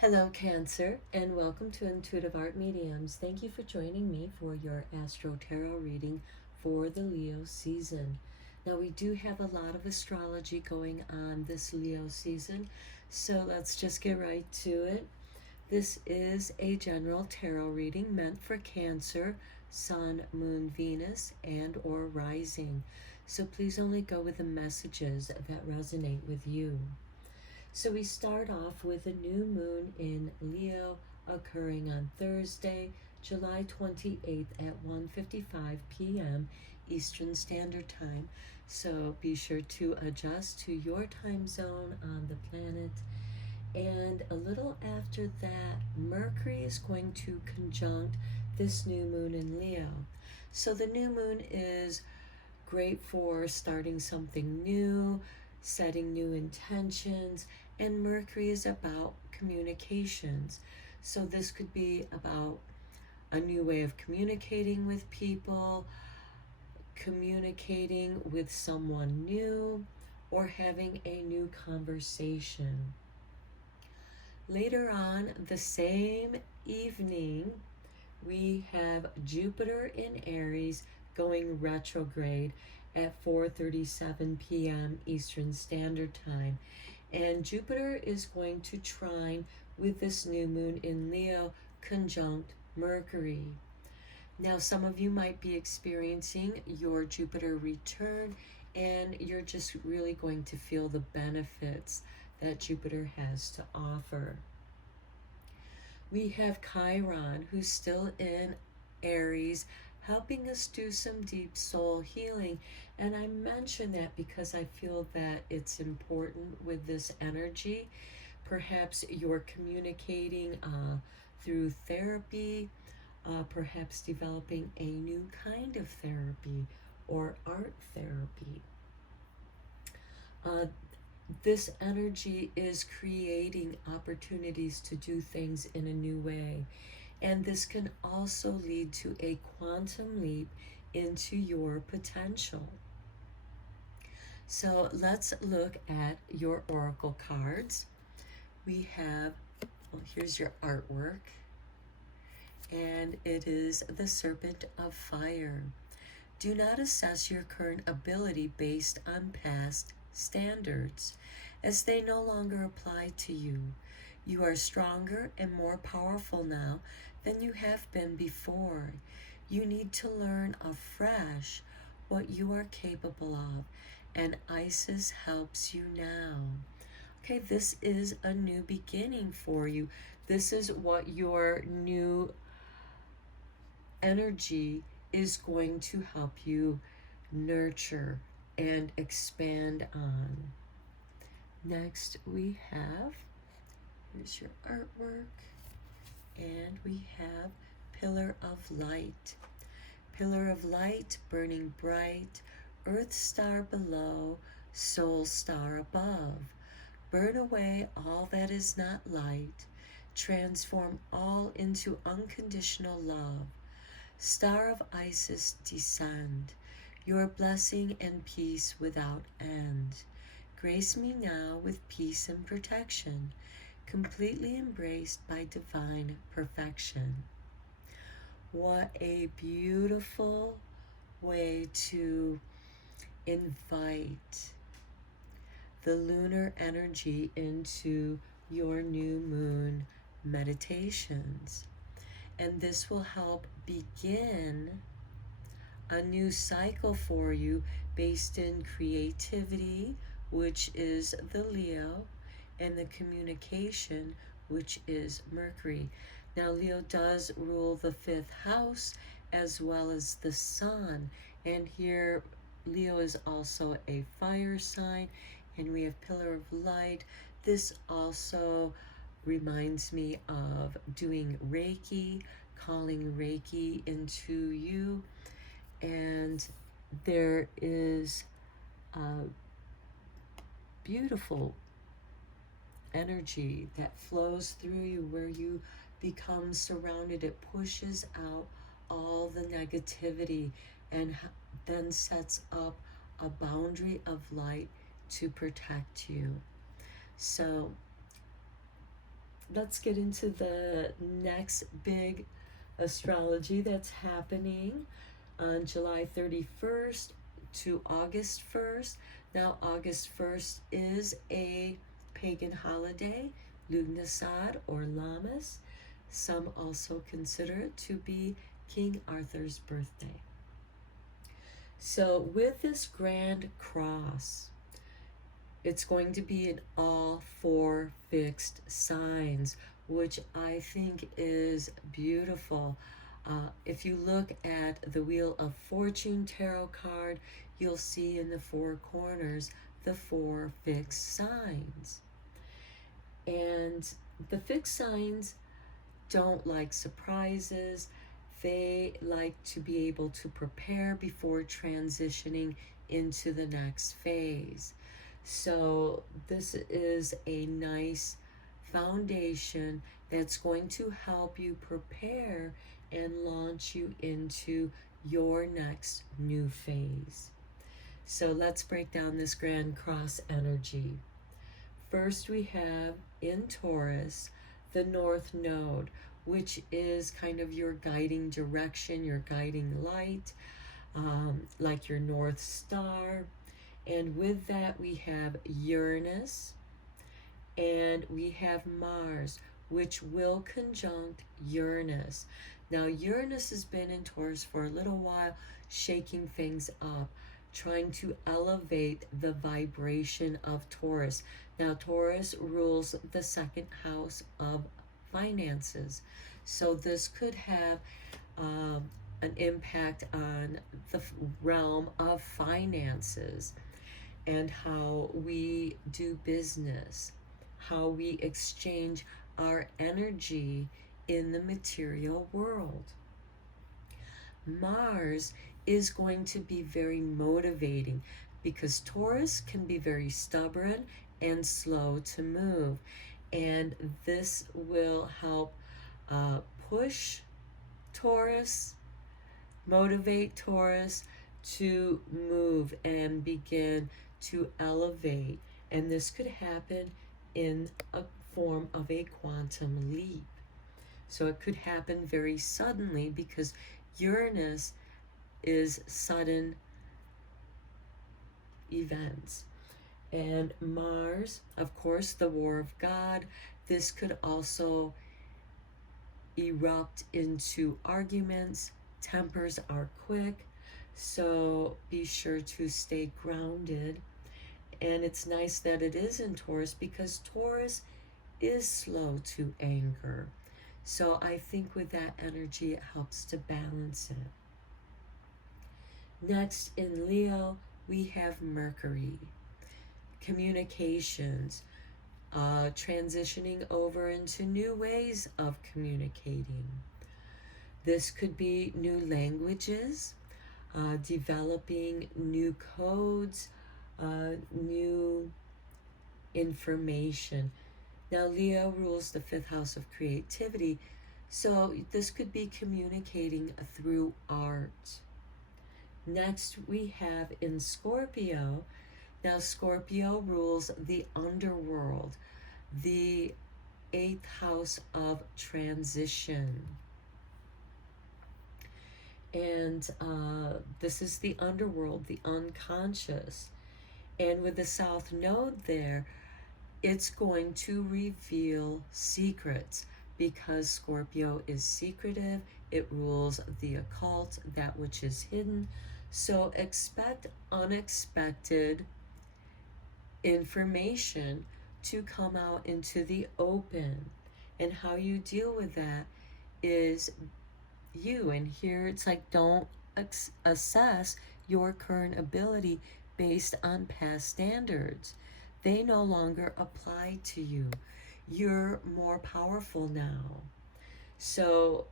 Hello, Cancer, and welcome to Intuitive Art Mediums. Thank you for joining me for your Astro-Tarot reading for the Leo season. Now, we do have a lot of astrology going on this Leo season, so let's just get right to it. This is a general tarot reading meant for Cancer, Sun, Moon, Venus, and or Rising. So please only go with the messages that resonate with you. So we start off with a new moon in Leo occurring on Thursday, July 28th at 1:55 p.m. Eastern Standard Time. So be sure to adjust to your time zone on the planet. And a little after that, Mercury is going to conjunct this new moon in Leo. So the new moon is great for starting something new, setting new intentions, and Mercury is about communications. So this could be about a new way of communicating with people, communicating with someone new, or having a new conversation. Later on the same evening, we have Jupiter in Aries going retrograde at 4:37 p.m. Eastern Standard Time. And Jupiter is going to trine with this new moon in Leo conjunct Mercury. Now, some of you might be experiencing your Jupiter return, and you're just really going to feel the benefits that Jupiter has to offer. We have Chiron, who's still in Aries, helping us do some deep soul healing. And I mention that because I feel that it's important with this energy. Perhaps you're communicating through therapy, perhaps developing a new kind of therapy or art therapy. This energy is creating opportunities to do things in a new way. And this can also lead to a quantum leap into your potential. So let's look at your oracle cards. We have, well, here's your artwork, and it is the Serpent of Fire. Do not assess your current ability based on past standards, as they no longer apply to you. You are stronger and more powerful now than you have been before. You need to learn afresh what you are capable of, and Isis helps you now. Okay, this is a new beginning for you. This is what your new energy is going to help you nurture and expand on. Next, we have, here's your artwork, and we have Pillar of Light. Pillar of light, burning bright, earth star below, soul star above. Burn away all that is not light, transform all into unconditional love. Star of Isis, descend, your blessing and peace without end. Grace me now with peace and protection, completely embraced by divine perfection. What a beautiful way to invite the lunar energy into your new moon meditations. And this will help begin a new cycle for you based in creativity, which is the Leo, and the communication, which is Mercury. Now, Leo does rule the 5th house as well as the sun. And here, Leo is also a fire sign, and we have Pillar of Light. This also reminds me of doing Reiki, calling Reiki into you. And there is a beautiful energy that flows through you where you become surrounded. It pushes out all the negativity and then sets up a boundary of light to protect you. So let's get into the next big astrology that's happening on July 31st to August 1st. Now, August 1st is a pagan holiday, Lughnasadh or Lammas. Some also consider it to be King Arthur's birthday. So, with this grand cross, it's going to be in all four fixed signs, which I think is beautiful. If you look at the Wheel of Fortune tarot card, you'll see in the four corners the four fixed signs. And the fixed signs don't like surprises. They like to be able to prepare before transitioning into the next phase. So this is a nice foundation that's going to help you prepare and launch you into your next new phase. So let's break down this Grand Cross energy. First, we have in Taurus the North Node, which is kind of your guiding direction, your guiding light, like your North Star. And with that, we have Uranus and we have Mars, which will conjunct Uranus. Now, Uranus has been in Taurus for a little while, shaking things up, trying to elevate the vibration of Taurus. Now, Taurus rules the second house of finances. So this could have an impact on the realm of finances and how we do business, how we exchange our energy in the material world. Mars is going to be very motivating because Taurus can be very stubborn and slow to move. And this will help push Taurus, motivate Taurus to move and begin to elevate. And this could happen in a form of a quantum leap. So it could happen very suddenly because Uranus is sudden events. And Mars, of course, the war of God. This could also erupt into arguments. Tempers are quick, so be sure to stay grounded. And it's nice that it is in Taurus because Taurus is slow to anger. So I think with that energy, it helps to balance it. Next, in Leo, we have Mercury. Communications, transitioning over into new ways of communicating. This could be new languages, developing new codes, new information. Now, Leo rules the fifth house of creativity, so this could be communicating through art. Next, we have in Scorpio. Now, Scorpio rules the underworld, the eighth house of transition. And this is the underworld, the unconscious. And with the South Node there, it's going to reveal secrets because Scorpio is secretive. It rules the occult, that which is hidden. So expect unexpected information to come out into the open. And how you deal with that is you. And here it's like, don't assess your current ability based on past standards. They no longer apply to you. You're more powerful now. So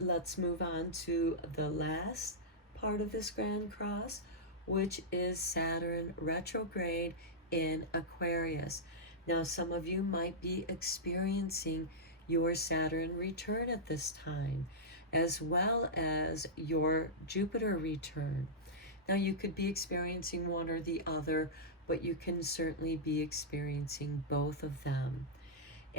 let's move on to the last part of this Grand Cross, which is Saturn retrograde in Aquarius. Now, some of you might be experiencing your Saturn return at this time, as well as your Jupiter return. Now, you could be experiencing one or the other, but you can certainly be experiencing both of them.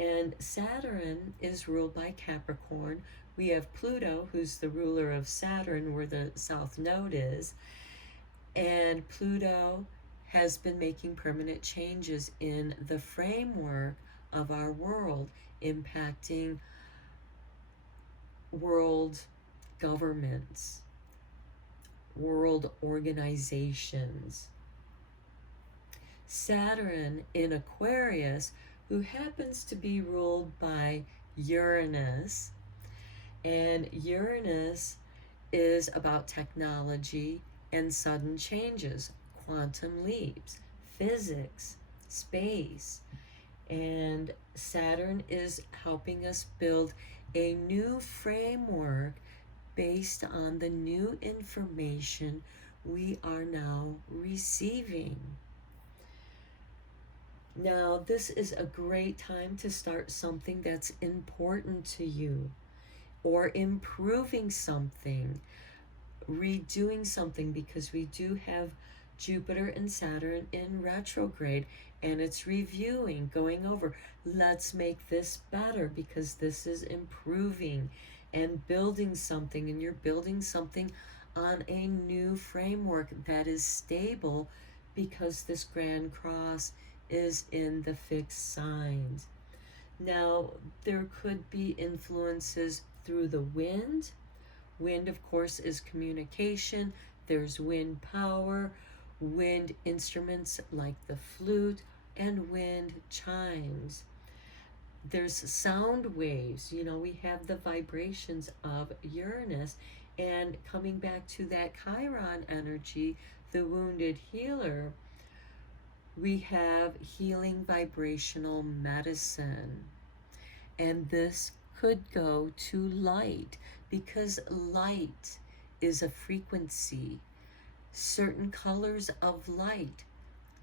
And Saturn is ruled by Capricorn. We have Pluto, who's the ruler of Saturn, where the south node is. And Pluto has been making permanent changes in the framework of our world, impacting world governments, world organizations. Saturn in Aquarius, who happens to be ruled by Uranus, and Uranus is about technology and sudden changes, quantum leaps, physics, space. And Saturn is helping us build a new framework based on the new information we are now receiving. Now, this is a great time to start something that's important to you, or improving something, redoing something, because we do have Jupiter and Saturn in retrograde, and it's reviewing, going over, let's make this better because this is improving and building something, and you're building something on a new framework that is stable because this Grand Cross is in the fixed signs. Now, there could be influences through the wind. Wind, of course, is communication. There's wind power, wind instruments like the flute, and wind chimes. There's sound waves. We have the vibrations of Uranus. And coming back to that Chiron energy, the wounded healer, we have healing vibrational medicine. And this could go to light, because light is a frequency. Certain colors of light,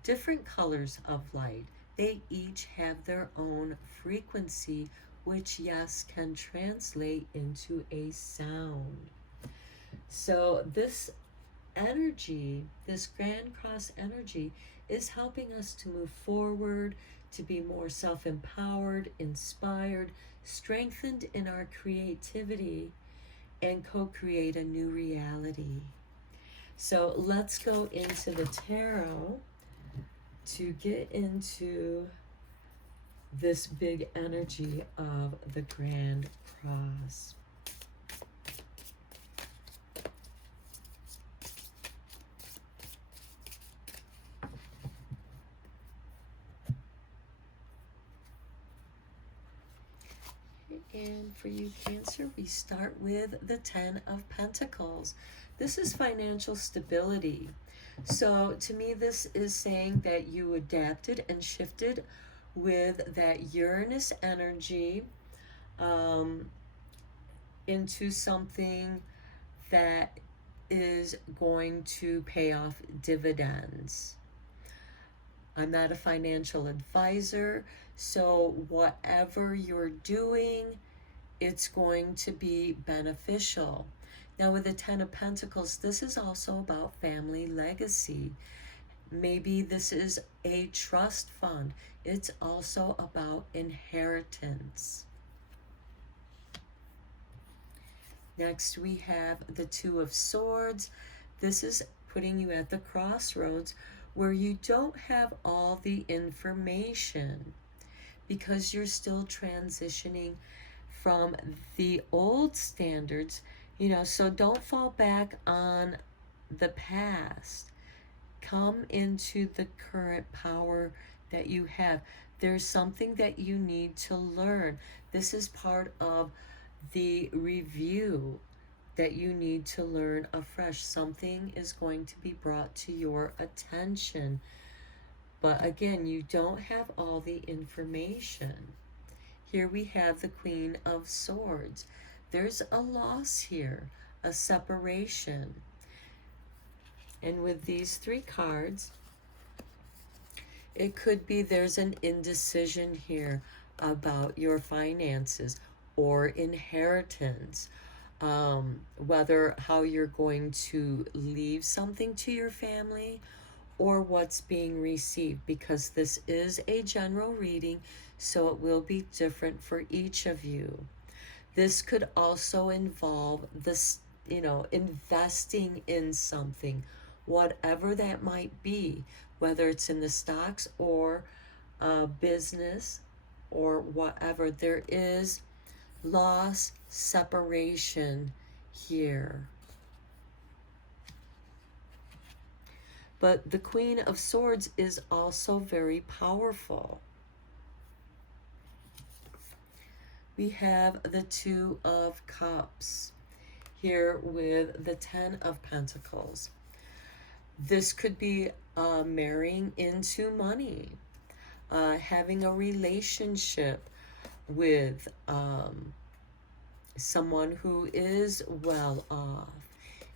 different colors of light, they each have their own frequency, which, yes, can translate into a sound. So this energy, this Grand Cross energy, is helping us to move forward, to be more self-empowered, inspired, strengthened in our creativity, and co-create a new reality. So let's go into the tarot to get into this big energy of the Grand Cross. And for you, Cancer, we start with the Ten of Pentacles. This is financial stability. So to me, this is saying that you adapted and shifted with that Uranus energy into something that is going to pay off dividends. I'm not a financial advisor, so whatever you're doing, it's going to be beneficial. Now, with the Ten of Pentacles, this is also about family legacy. Maybe this is a trust fund. It's also about inheritance. Next, we have the Two of Swords. This is putting you at the crossroads where you don't have all the information because you're still transitioning from the old standards, so don't fall back on the past. Come into the current power that you have. There's something that you need to learn. This is part of the review that you need to learn afresh. Something is going to be brought to your attention. But again, you don't have all the information. Here we have the Queen of Swords. There's a loss here, a separation. And with these three cards, it could be there's an indecision here about your finances or inheritance. Whether how you're going to leave something to your family, or what's being received, because this is a general reading, so it will be different for each of you. This could also involve this, investing in something, whatever that might be, whether it's in the stocks or business or whatever. There is loss, separation here. But the Queen of Swords is also very powerful. We have the Two of Cups here with the Ten of Pentacles. This could be marrying into money, having a relationship with someone who is well off,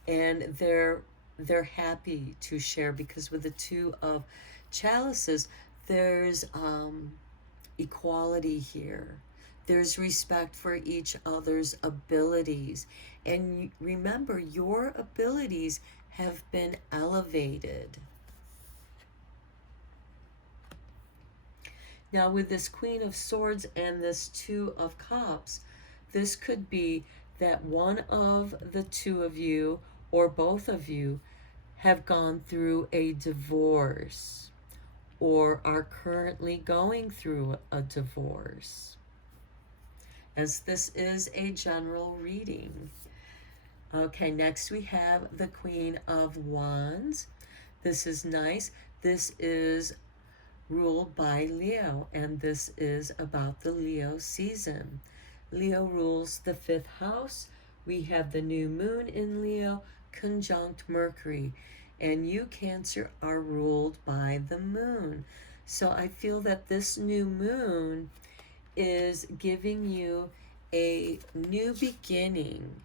and they're happy to share, because with the Two of Chalices, there's equality here. There's respect for each other's abilities. And remember, your abilities have been elevated. Now, with this Queen of Swords and this Two of Cups, this could be that one of the two of you or both of you have gone through a divorce or are currently going through a divorce, as this is a general reading. Okay, next we have the Queen of Wands. This is nice. This is ruled by Leo, and this is about the Leo season. Leo rules the 5th house. We have the new moon in Leo conjunct Mercury, and you, Cancer, are ruled by the moon. So I feel that this new moon is giving you a new beginning.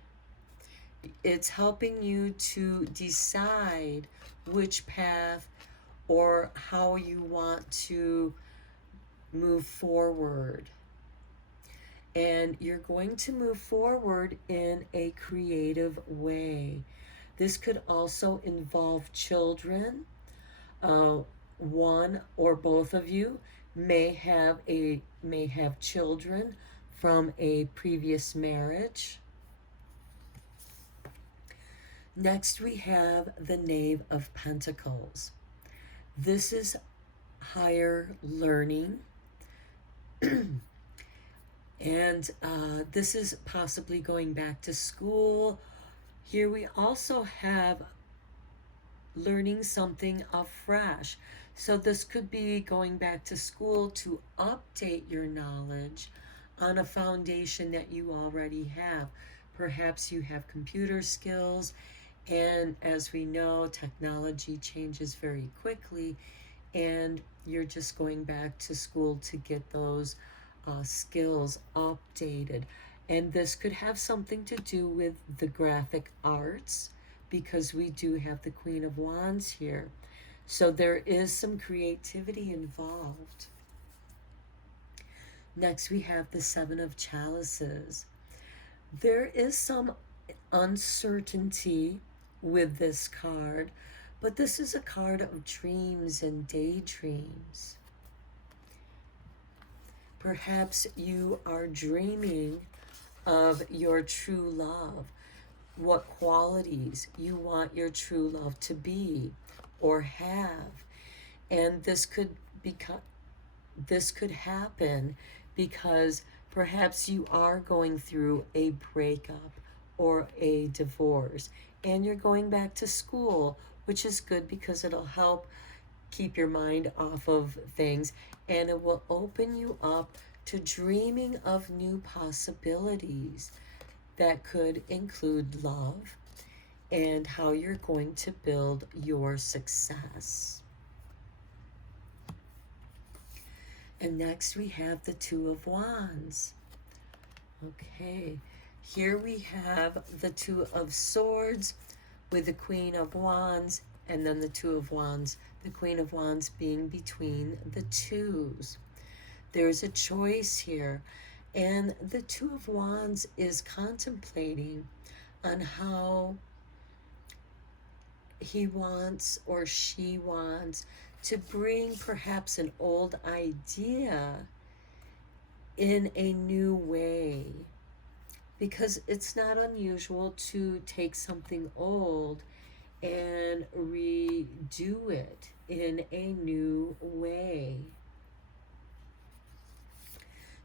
It's helping you to decide which path or how you want to move forward. And you're going to move forward in a creative way. This could also involve children. One or both of you may have children from a previous marriage. Next, we have the Knave of Pentacles. This is higher learning. And this is possibly going back to school. Here we also have learning something afresh. So this could be going back to school to update your knowledge on a foundation that you already have. Perhaps you have computer skills, and as we know, technology changes very quickly, and you're just going back to school to get those skills updated. And this could have something to do with the graphic arts, because we do have the Queen of Wands here. So there is some creativity involved. Next, we have the Seven of Chalices. There is some uncertainty with this card, but this is a card of dreams and daydreams. Perhaps you are dreaming of your true love, what qualities you want your true love to be or have. And this could happen because perhaps you are going through a breakup or a divorce, and you're going back to school, which is good because it'll help keep your mind off of things, and it will open you up to dreaming of new possibilities that could include love and how you're going to build your success. And next we have the Two of Wands. Okay, here we have the Two of Swords with the Queen of Wands, and then the Two of Wands, the Queen of Wands being between the twos. There's a choice here, and the Two of Wands is contemplating on how he wants or she wants to bring perhaps an old idea in a new way, because it's not unusual to take something old and redo it in a new way.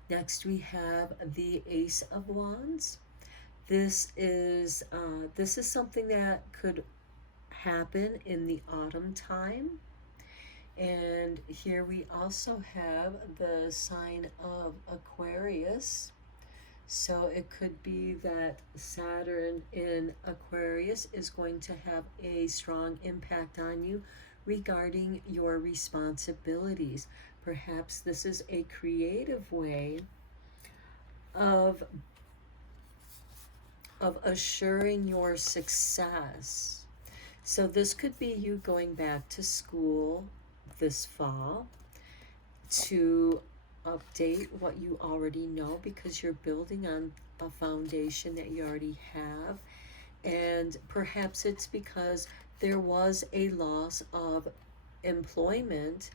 Next, we have the Ace of Wands. This is something that could happen in the autumn time. And here we also have the sign of Aquarius. So it could be that Saturn in Aquarius is going to have a strong impact on you regarding your responsibilities. Perhaps this is a creative way of assuring your success. So this could be you going back to school this fall to update what you already know, because you're building on a foundation that you already have. And perhaps it's because there was a loss of employment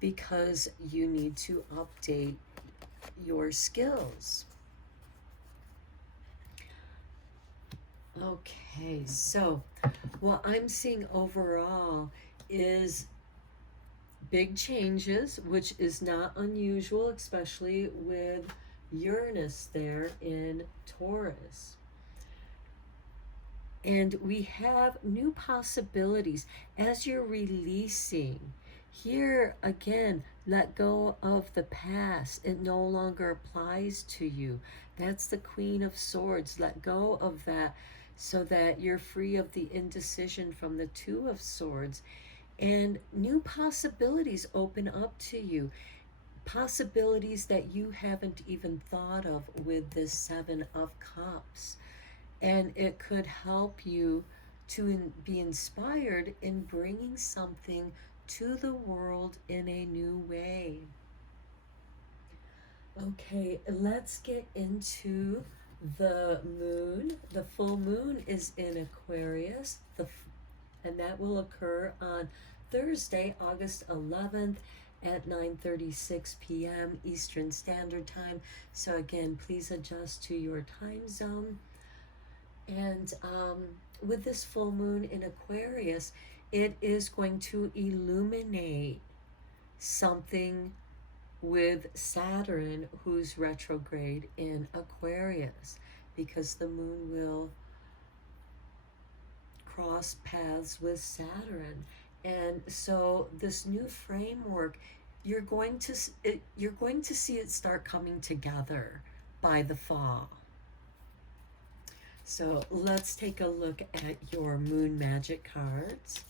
because you need to update your skills. Okay, so what I'm seeing overall is big changes, which is not unusual, especially with Uranus there in Taurus. And we have new possibilities as you're releasing. Here again, let go of the past. It no longer applies to you. That's the Queen of Swords. Let go of that so that you're free of the indecision from the Two of Swords. And new possibilities open up to you. Possibilities that you haven't even thought of with this Seven of Cups. And it could help you to be inspired in bringing something to the world in a new way. Okay, let's get into the moon. The full moon is in Aquarius, and that will occur on Thursday, August 11th at 9:36 p.m. Eastern Standard Time. So again, please adjust to your time zone. And with this full moon in Aquarius, it is going to illuminate something with Saturn, who's retrograde in Aquarius, because the moon will cross paths with Saturn. And so this new framework, you're going to see it start coming together by the fall. So let's take a look at your moon magic cards.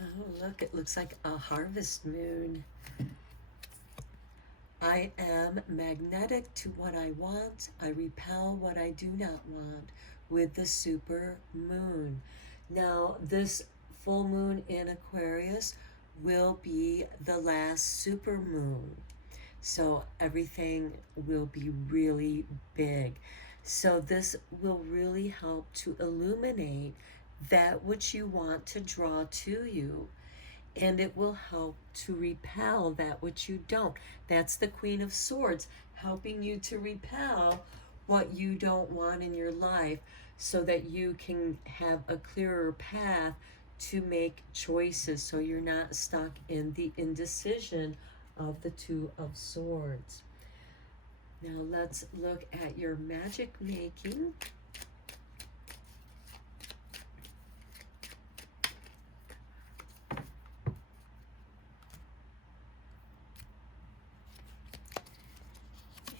Oh, look, it looks like a harvest moon. I am magnetic to what I want. I repel what I do not want with the super moon. Now, this full moon in Aquarius will be the last super moon. So everything will be really big. So this will really help to illuminate that which you want to draw to you, and it will help to repel that which you don't. That's the Queen of Swords, helping you to repel what you don't want in your life so that you can have a clearer path to make choices, so you're not stuck in the indecision of the Two of Swords. Now let's look at your magic making.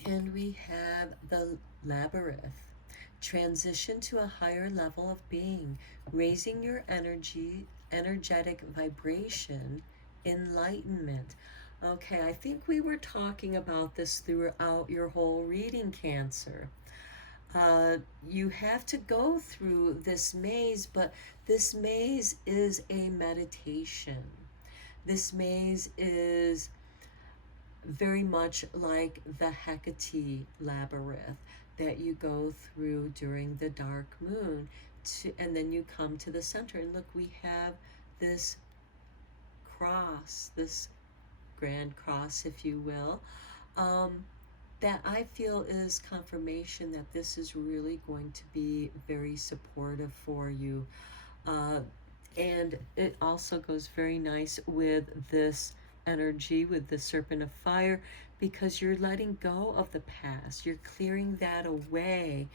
And we have the Labyrinth. Transition to a higher level of being, raising your energetic vibration, enlightenment. Okay, I think we were talking about this throughout your whole reading, Cancer. You have to go through this maze, but this maze is a meditation. This maze is very much like the Hecate labyrinth that you go through during the dark moon, and then you come to the center. And look, we have this cross, this grand cross, if you will, that I feel is confirmation that this is really going to be very supportive for you. Uh, and it also goes very nice with this energy, with the serpent of fire, because you're letting go of the past, you're clearing that away.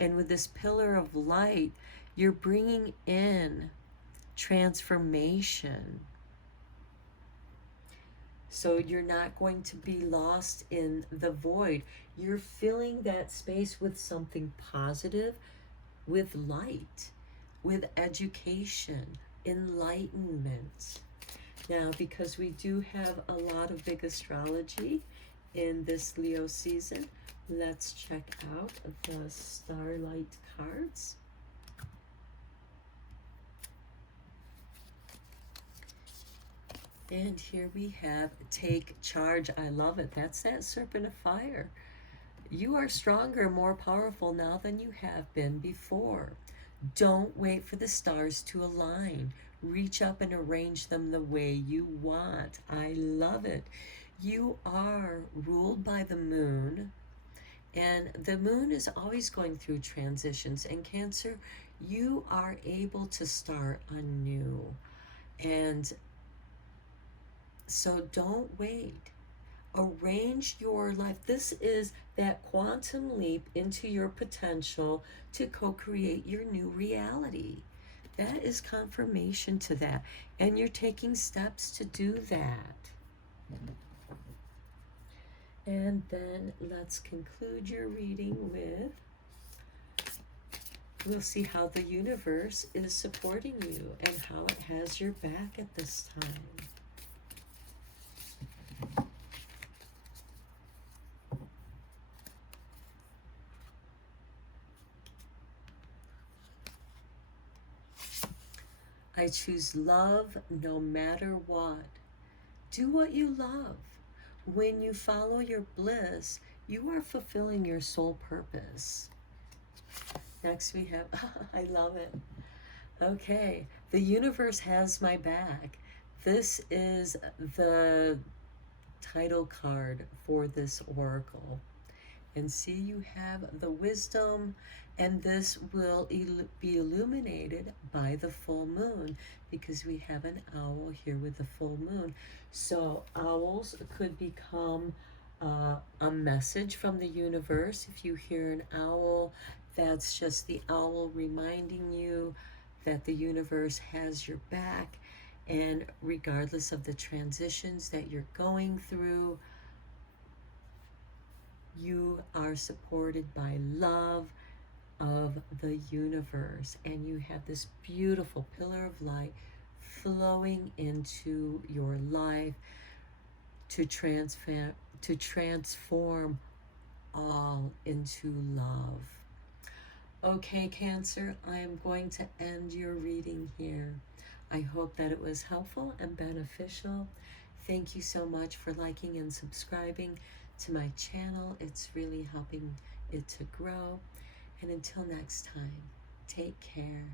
And with this pillar of light, you're bringing in transformation. So you're not going to be lost in the void. You're filling that space with something positive, with light, with education, enlightenment. Now, because we do have a lot of big astrology in this Leo season, let's check out the Starlight cards. And here we have Take Charge. I love it. That's that serpent of fire. You are stronger, more powerful now than you have been before. Don't wait for the stars to align. Reach up and arrange them the way you want. I love it. You are ruled by the moon, and the moon is always going through transitions. And Cancer, you are able to start anew. And so don't wait. Arrange your life. This is that quantum leap into your potential to co-create your new reality. That is confirmation to that. And you're taking steps to do that. And then let's conclude your reading with, we'll see how the universe is supporting you and how it has your back at this time. I choose love no matter what. Do what you love. When you follow your bliss, you are fulfilling your soul purpose. Next we have, I love it. Okay, the universe has my back. This is the title card for this oracle. And see, you have the wisdom, and this will be illuminated by the full moon, because we have an owl here with the full moon. So owls could become a message from the universe. If you hear an owl, that's just the owl reminding you that the universe has your back, and regardless of the transitions that you're going through, you are supported by love of the universe, and you have this beautiful pillar of light flowing into your life to transform all into love. Okay, Cancer, I am going to end your reading here. I hope that it was helpful and beneficial. Thank you so much for liking and subscribing to my channel. It's really helping it to grow. And until next time, take care.